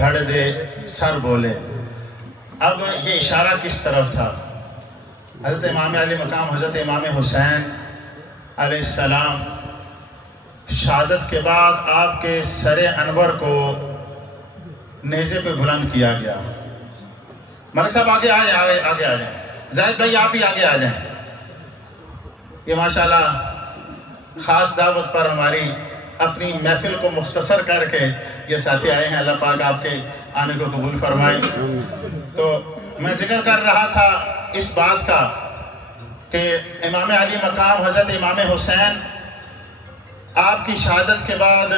دھڑ دے سر بولے۔ اب یہ اشارہ کس طرف تھا؟ حضرت امام علی مقام حضرت امام حسین علیہ السلام شہادت کے بعد آپ کے سر انور کو نیزے پہ بلند کیا گیا۔ ملک صاحب آگے آ جائیں، زاہد بھائی آپ ہی آگے آ جائیں۔ یہ ماشاءاللہ خاص دعوت پر ہماری اپنی محفل کو مختصر کر کے یہ ساتھی آئے ہیں، اللہ پاک آپ کے آنے کو قبول فرمائے۔ تو میں ذکر کر رہا تھا اس بات کا کہ امام علی مقام حضرت امام حسین آپ کی شہادت کے بعد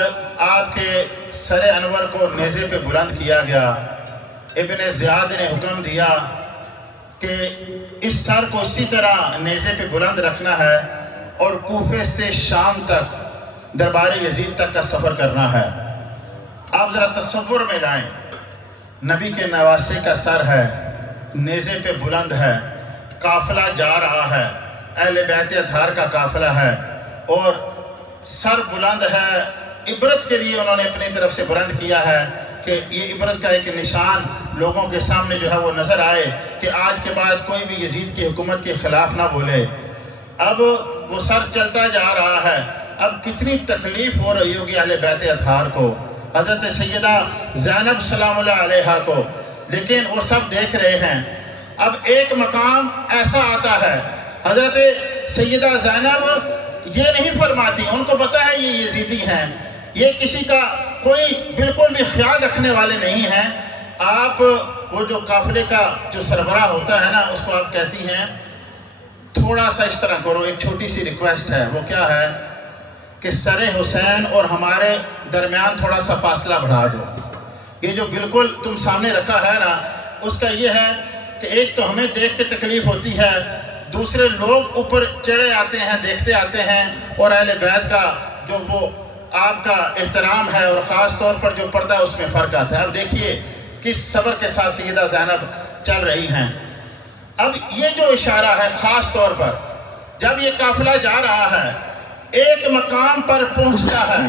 آپ کے سر انور کو نیزے پہ بلند کیا گیا۔ ابن زیاد نے حکم دیا کہ اس سر کو اسی طرح نیزے پہ بلند رکھنا ہے اور کوفے سے شام تک دربار یزید تک کا سفر کرنا ہے۔ آپ ذرا تصور میں لائیں، نبی کے نواسے کا سر ہے، نیزے پہ بلند ہے، قافلہ جا رہا ہے، اہل بیت اطہار کا قافلہ ہے اور سر بلند ہے۔ عبرت کے لیے انہوں نے اپنی طرف سے بلند کیا ہے کہ یہ عبرت کا ایک نشان لوگوں کے سامنے جو ہے وہ نظر آئے کہ آج کے بعد کوئی بھی یزید کی حکومت کے خلاف نہ بولے۔ اب وہ سر چلتا جا رہا ہے، اب کتنی تکلیف ہو رہی ہوگی اہل بیت اطہار کو، حضرت سیدہ زینب سلام اللہ علیہا کو، لیکن وہ سب دیکھ رہے ہیں۔ اب ایک مقام ایسا آتا ہے، حضرت سیدہ زینب یہ نہیں فرماتی، ان کو پتہ ہے یہ یزیدی ہیں، یہ کسی کا کوئی بالکل بھی خیال رکھنے والے نہیں ہیں۔ آپ وہ جو قافلے کا جو سربراہ ہوتا ہے نا، اس کو آپ کہتی ہیں تھوڑا سا اس طرح کرو، ایک چھوٹی سی ریکویسٹ ہے، وہ کیا ہے کہ سر حسین اور ہمارے درمیان تھوڑا سا فاصلہ بڑھا دو۔ یہ جو بالکل تم سامنے رکھا ہے نا، اس کا یہ ہے کہ ایک تو ہمیں دیکھ کے تکلیف ہوتی ہے، دوسرے لوگ اوپر چڑھے آتے ہیں، دیکھتے آتے ہیں، اور اہل بیت کا جو وہ آپ کا احترام ہے اور خاص طور پر جو پردہ اس میں فرق آتا ہے۔ اب دیکھیے کس صبر کے ساتھ سیدہ زینب چل رہی ہیں۔ اب یہ جو اشارہ ہے خاص طور پر جب یہ قافلہ جا رہا ہے، ایک مقام پر پہنچتا ہے،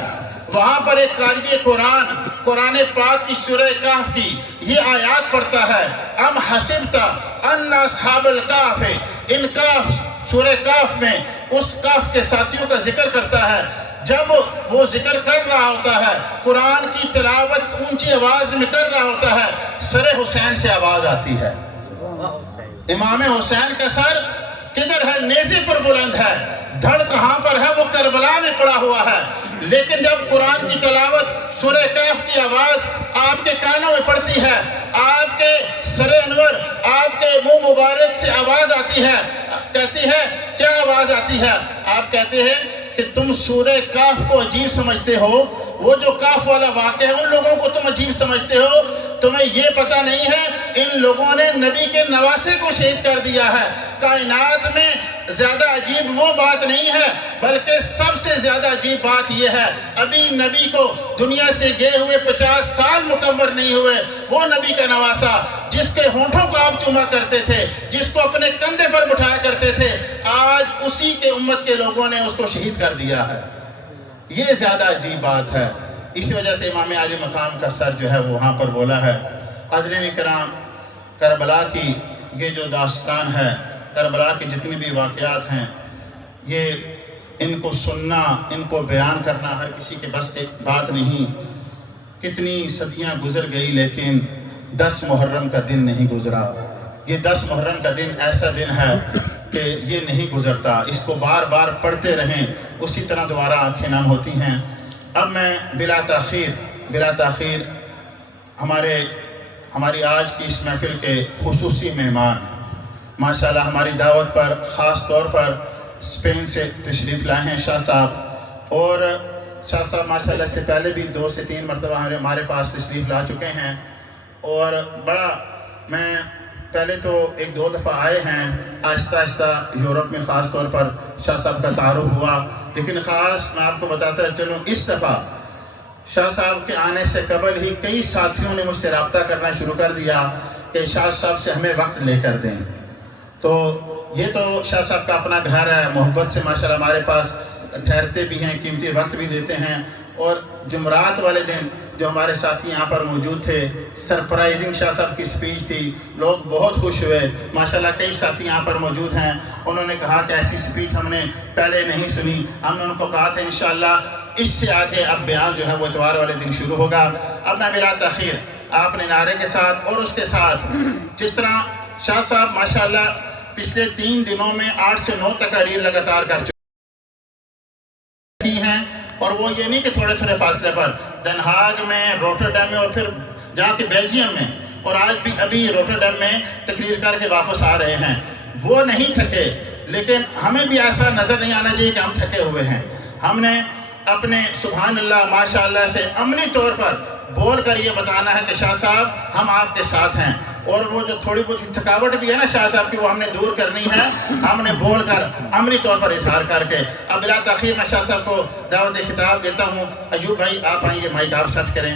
وہاں پر ایک قاری قرآن پاک کی سورہ کہف کی یہ آیات پڑھتا ہے، ام حسبت ان اصحاب الکہف، ان کہف سورہ کہف میں اس کہف کے ساتھیوں کا ذکر کرتا ہے۔ جب وہ ذکر کر رہا ہوتا ہے، قرآن کی تلاوت اونچی آواز میں کر رہا ہوتا ہے، سر حسین سے آواز آتی ہے۔ امام حسین کا سر کدھر ہے؟ نیزے پر بلند ہے، دھڑ کہاں پر ہے؟ وہ کربلا میں پڑا ہوا ہے۔ لیکن جب قرآن کی تلاوت سورہ کہف کی آواز آپ کے کانوں میں پڑتی ہے، آپ کے سر انور، آپ کے منہ مبارک سے آواز آتی ہے، کہتی ہے کیا آواز آتی ہے؟ آپ کہتے ہیں کہ تم سورہ کہف کو عجیب سمجھتے ہو، وہ جو کہف والا واقعہ ہے ان لوگوں کو تم عجیب سمجھتے ہو، تمہیں یہ پتہ نہیں ہے ان لوگوں نے نبی کے نواسے کو شہید کر دیا ہے۔ کائنات میں زیادہ عجیب وہ بات نہیں ہے، بلکہ سب سے زیادہ عجیب بات یہ ہے، ابھی نبی کو دنیا سے گئے ہوئے 50 سال مکمل نہیں ہوئے، وہ نبی کا نواسا جس کے ہونٹوں کو آپ چوما کرتے تھے، جس کو اپنے کندھے پر بٹھایا کرتے تھے، آج اسی کے امت کے لوگوں نے اس کو شہید کر دیا ہے۔ یہ زیادہ عجیب بات ہے۔ اسی وجہ سے امام علی مقام کا سر جو ہے وہ وہاں پر بولا ہے۔ حاضرین کرام، کربلا کی یہ جو داستان ہے، کربلا کی جتنی بھی واقعات ہیں، یہ ان کو سننا، ان کو بیان کرنا ہر کسی کے بس کی بات نہیں۔ کتنی صدیاں گزر گئی لیکن 10 محرم کا دن نہیں گزرا۔ یہ 10 محرم کا دن ایسا دن ہے کہ یہ نہیں گزرتا، اس کو بار بار پڑھتے رہیں، اسی طرح دوبارہ آنکھیں نم ہوتی ہیں۔ اب میں بلا تاخیر ہماری آج کی اس محفل کے خصوصی مہمان ماشاءاللہ ہماری دعوت پر خاص طور پر اسپین سے تشریف لائے ہیں شاہ صاحب، اور شاہ صاحب ماشاءاللہ سے پہلے بھی 2 سے 3 مرتبہ ہمارے پاس تشریف لا چکے ہیں، اور میں پہلے تو 1-2 دفعہ آئے ہیں، آہستہ آہستہ یورپ میں خاص طور پر شاہ صاحب کا تعارف ہوا، لیکن خاص میں آپ کو بتاتا چلوں اس دفعہ شاہ صاحب کے آنے سے قبل ہی کئی ساتھیوں نے مجھ سے رابطہ کرنا شروع کر دیا کہ شاہ صاحب سے ہمیں وقت لے کر دیں۔ تو یہ تو شاہ صاحب کا اپنا گھر ہے، محبت سے ماشاءاللہ ہمارے پاس ٹھہرتے بھی ہیں، قیمتی وقت بھی دیتے ہیں، اور جمعرات والے دن جو ہمارے ساتھی یہاں پر موجود تھے. سرپرائزنگ شاہ صاحب کی سپیچ تھی, لوگ بہت خوش ہوئے. ماشاءاللہ کئی ساتھی یہاں پر موجود ہیں, انہوں نے کہا کہ ایسی سپیچ ہم نے پہلے نہیں سنی. ہم نے ان کو کہا تھا انشاءاللہ اس سے آگے اب بیان جو ہے وہ اتوار والے دن شروع ہوگا. اب میں بلا تاخیر آپ نے نعرے کے ساتھ اور اس کے ساتھ جس طرح شاہ صاحب ماشاءاللہ پچھلے 3 دنوں میں 8 سے 9 تقاریر لگاتار کر چکی ہیں, اور وہ یہ نہیں کہ تھوڑے تھوڑے فاصلے پر, دن ہاگ میں, روٹرڈیم میں, اور پھر جہاں کے بیلجیم میں, اور آج بھی ابھی روٹرڈیم میں تقریر کر کے واپس آ رہے ہیں. وہ نہیں تھکے, لیکن ہمیں بھی ایسا نظر نہیں آنا چاہیے کہ ہم تھکے ہوئے ہیں. ہم نے اپنے سبحان اللہ ماشاءاللہ سے عملی طور پر بول کر یہ بتانا ہے کہ شاہ صاحب ہم آپ کے ساتھ ہیں, اور وہ جو تھوڑی بہت تھکاوٹ بھی ہے نا شاہ صاحب کی, وہ ہم نے دور کرنی ہے. ہم نے بول کر عملی طور پر اظہار کر کے. اب بلا تاخیر میں شاہ صاحب کو دعوت خطاب دیتا ہوں. ایوب بھائی آپ آئیں گے, مائک آپ سیٹ کریں.